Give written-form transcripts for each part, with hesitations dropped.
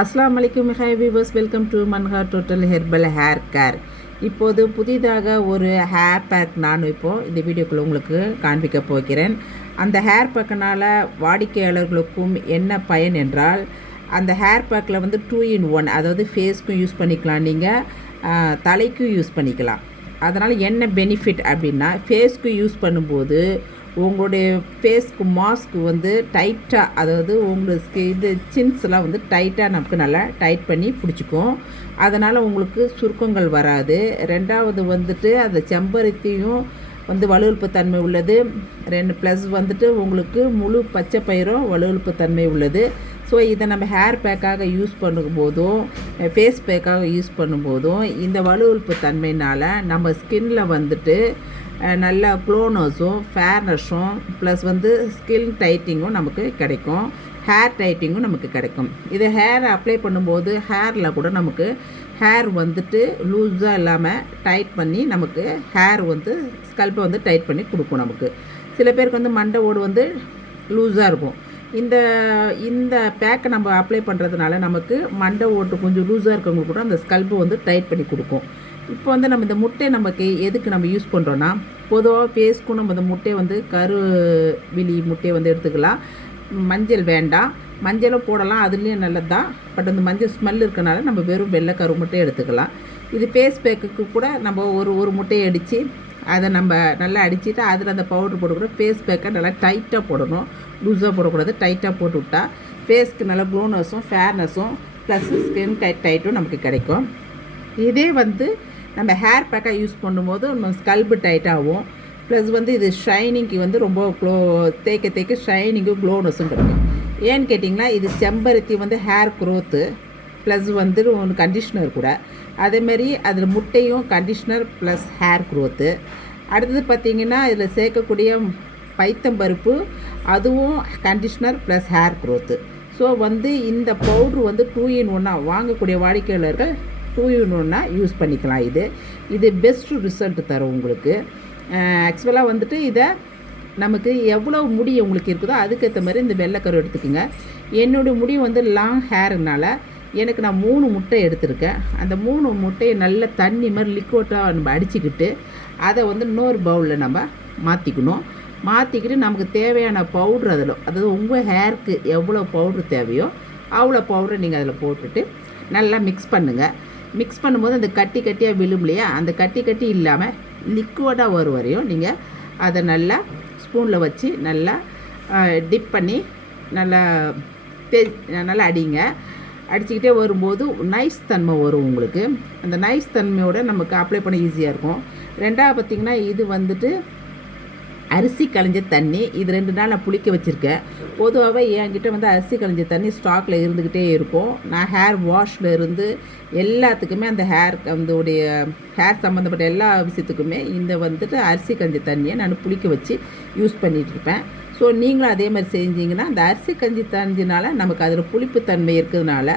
அஸ்ஸலாமு அலைக்கும் hi viewers, welcome to Manha total herbal hair care. இப்போது புதிதாக ஒரு ஹேர் பேக் நான் இப்போது இந்த வீடியோக்குள்ளே உங்களுக்கு காண்பிக்க போகிறேன். அந்த ஹேர் பேக்கினால் வாடிக்கையாளர்களுக்கும் என்ன பயன் என்றால், அந்த ஹேர் பேக்கில் வந்து 2 in 1, அதாவது ஃபேஸ்க்கும் யூஸ் பண்ணிக்கலாம், நீங்கள் தலைக்கும் யூஸ் பண்ணிக்கலாம். அதனால் என்ன பெனிஃபிட் அப்படின்னா, ஃபேஸ்க்கு யூஸ் பண்ணும்போது உங்களுடைய ஃபேஸ்க்கு மாஸ்க் வந்து டைட்டாக, அதாவது உங்களுக்கு இது சின்ஸ்லாம் வந்து டைட்டாக நமக்கு நல்லா டைட் பண்ணி பிடிச்சிக்கும். அதனால் உங்களுக்கு சுருக்கங்கள் வராது. ரெண்டாவது வந்துட்டு அந்த செம்பருத்தியும் வந்து வலுவழுப்பு தன்மை உள்ளது. ப்ளஸ் வந்துட்டு உங்களுக்கு முழு பச்சை பயிரும் வலுவழுப்பு தன்மை உள்ளது. ஸோ இதை நம்ம ஹேர் பேக்காக யூஸ் பண்ணும்போதும் ஃபேஸ் பேக்காக யூஸ் பண்ணும்போதும் இந்த வலுவழுப்பு தன்மையினால் நம்ம ஸ்கின்னில் வந்துட்டு நல்ல க்ளோனஸும் ஃபேர்னஸும் ப்ளஸ் வந்து ஸ்கின் டைட்டிங்கும் நமக்கு கிடைக்கும், ஹேர் டைட்டிங்கும் நமக்கு கிடைக்கும். இதை ஹேர் அப்ளை பண்ணும்போது ஹேரில் கூட நமக்கு ஹேர் வந்துட்டு லூஸாக இல்லாமல் டைட் பண்ணி நமக்கு ஹேர் வந்து ஸ்கல்ப்பை வந்து டைட் பண்ணி கொடுக்கும். நமக்கு சில பேருக்கு வந்து மண்டை ஓடு வந்து லூஸாக இருக்கும். இந்த பேக்கை நம்ம அப்ளை பண்ணுறதுனால நமக்கு மண்டை ஓட்டு கொஞ்சம் லூஸாக இருக்கவங்க கூட அந்த ஸ்கல்ப்பை வந்து டைட் பண்ணி கொடுக்கும். இப்போ வந்து நம்ம இந்த முட்டை நமக்கு எதுக்கு நம்ம யூஸ் பண்ணுறோன்னா, பொதுவாக ஃபேஸ்க்கும் நம்ம இந்த முட்டையை வந்து கருவிழி முட்டையை வந்து எடுத்துக்கலாம். மஞ்சள் வேண்டாம், மஞ்சளும் போடலாம், அதுலேயும் நல்லது தான். பட் அந்த மஞ்சள் ஸ்மெல் இருக்கனால நம்ம வெறும் வெள்ளை கரு முட்டையை எடுத்துக்கலாம். இது ஃபேஸ் பேக்குக்கு கூட நம்ம ஒரு முட்டையை அடித்து அதை நம்ம நல்லா அடிச்சுட்டு அதில் அந்த பவுட்ரு போட்டுக்கூட ஃபேஸ் பேக்கை நல்லா டைட்டாக போடணும், லூஸாக போடக்கூடாது. டைட்டாக போட்டு விட்டால் ஃபேஸ்க்கு நல்லா க்ளோனஸும் ஃபேர்னஸும் ப்ளஸ் ஸ்கின் டைட்டும் நமக்கு கிடைக்கும். இதே வந்து நம்ம ஹேர் பேக்காக யூஸ் பண்ணும்போது நம்ம ஸ்கல்பு டைட்டாகும். ப்ளஸ் வந்து இது ஷைனிங்க்கு வந்து ரொம்ப தேய்க்க ஷைனிங்கும் க்ளோனஸும் கிடைக்கும். ஏன்னு கேட்டிங்கன்னா, இது செம்பருத்தி வந்து ஹேர் க்ரோத்து ப்ளஸ் வந்து ஒன்று கண்டிஷ்னர் கூட. அதேமாரி அதில் முட்டையும் கண்டிஷ்னர் ப்ளஸ் ஹேர் க்ரோத்து. அடுத்தது பார்த்திங்கன்னா, இதில் சேர்க்கக்கூடிய பைத்தம்பருப்பு அதுவும் conditioner plus hair growth. So வந்து இந்த பவுட்ரு வந்து 2 in 1 வாங்கக்கூடிய வாடிக்கையாளர்கள் 2 in 1 யூஸ் பண்ணிக்கலாம். இது பெஸ்ட்டு ரிசல்ட் தரும் உங்களுக்கு. ஆக்சுவலாக வந்துட்டு இதை நமக்கு எவ்வளோ முடி உங்களுக்கு இருக்குதோ அதுக்கேற்ற மாதிரி இந்த வெள்ளைக்கரு எடுத்துக்கோங்க. என்னுடைய முடி வந்து லாங் ஹேருனால எனக்கு நான் 3 முட்டை எடுத்திருக்கேன். அந்த 3 முட்டையை நல்ல தண்ணி மாதிரி லிக்விட்டாக நம்ம அடிச்சுக்கிட்டு அதை வந்து இன்னொரு பவுலில் நம்ம மாற்றிக்கிட்டு நமக்கு தேவையான பவுட்ரு அதில், அதாவது உங்கள் ஹேருக்கு எவ்வளோ பவுட்ரு தேவையோ அவ்வளோ பவுட்ரை நீங்கள் அதில் போட்டுட்டு நல்லா மிக்ஸ் பண்ணுங்கள். மிக்ஸ் பண்ணும்போது அந்த கட்டியாக விழும் இல்லையா, அந்த கட்டி இல்லாமல் லிக்விடாக வரும் வரையும் நீங்கள் அதை நல்லா ஸ்பூனில் வச்சு நல்லா டிப் பண்ணி நல்லா அடிங்க. அடிச்சுக்கிட்டே வரும்போது நைஸ் தன்மை வரும் உங்களுக்கு. அந்த நைஸ் தன்மையோடு நமக்கு அப்ளை பண்ண ஈஸியாக இருக்கும். ரெண்டாவது பார்த்திங்கன்னா, இது வந்துட்டு அரிசி களைஞ்ச தண்ணி. இது 2 நாள் நான் புளிக்க வச்சுருக்கேன். பொதுவாகவே என்கிட்ட வந்து அரிசி களைஞ்ச தண்ணி ஸ்டாக்கில் இருந்துக்கிட்டே இருக்கும். நான் ஹேர் வாஷில் இருந்து எல்லாத்துக்குமே அந்த ஹேர் சம்மந்தப்பட்ட எல்லா விஷயத்துக்குமே இந்த வந்துட்டு அரிசி களைஞ்ச தண்ணியை நான் புளிக்க வச்சு யூஸ் பண்ணிகிட்ருப்பேன். ஸோ நீங்களும் அதே மாதிரி செஞ்சிங்கன்னா, அந்த அரிசி கஞ்சி தண்ணினால நமக்கு அதில் புளிப்புத்தன்மை இருக்கிறதுனால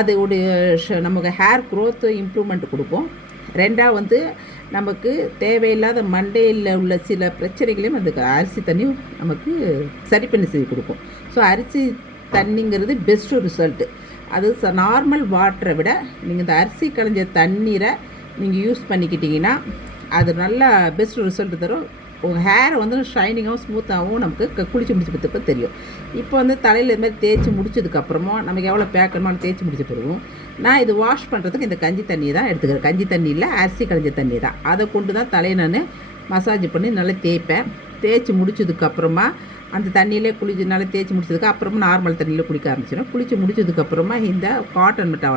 அதோடைய நமக்கு ஹேர் க்ரோத்து இம்ப்ரூவ்மெண்ட் கொடுக்கும். ரெண்டாவது வந்து நமக்கு தேவையில்லாத மண்டையில் உள்ள சில பிரச்சனைகளையும் அந்த அரிசி தண்ணி நமக்கு சரி பண்ணி செய்து கொடுக்கும். ஸோ அரிசி தண்ணிங்கிறது பெஸ்ட்டு ரிசல்ட்டு. அது நார்மல் வாட்டரை விட நீங்கள் இந்த அரிசி களைஞ்ச தண்ணீரை நீங்கள் யூஸ் பண்ணிக்கிட்டிங்கன்னா அது நல்லா பெஸ்ட் ரிசல்ட் தரும். உங்கள் ஹேர் வந்து ஷைனிங்காகவும் ஸ்மூத்தாகவும் நமக்கு குளிச்சு முடிச்சதுக்கு தெரியும். இப்போ வந்து தலையில் இது மாதிரி தேய்ச்சி முடிச்சதுக்கப்புறமா நமக்கு எவ்வளோ பேக்கணுமோ தேய்ச்சி முடிச்ச பிறகும் நான் இது வாஷ் பண்ணுறதுக்கு இந்த கஞ்சி தண்ணியை தான் எடுத்துக்கிறேன். கஞ்சி தண்ணியில் அரிசி களைஞ்ச தண்ணி தான், அதை கொண்டு தான் தலையை நான் மசாஜ் பண்ணி நல்லா தேய்ப்பேன். தேய்ச்சி முடிச்சதுக்கப்புறமா அந்த தண்ணியிலே நல்லா தேய்ச்சி முடிச்சதுக்கு அப்புறமா நார்மல் தண்ணியில் குளிக்க ஆரம்பிச்சிடும். குளித்து முடிச்சதுக்கப்புறமா இந்த காட்டன் மிட்டாய்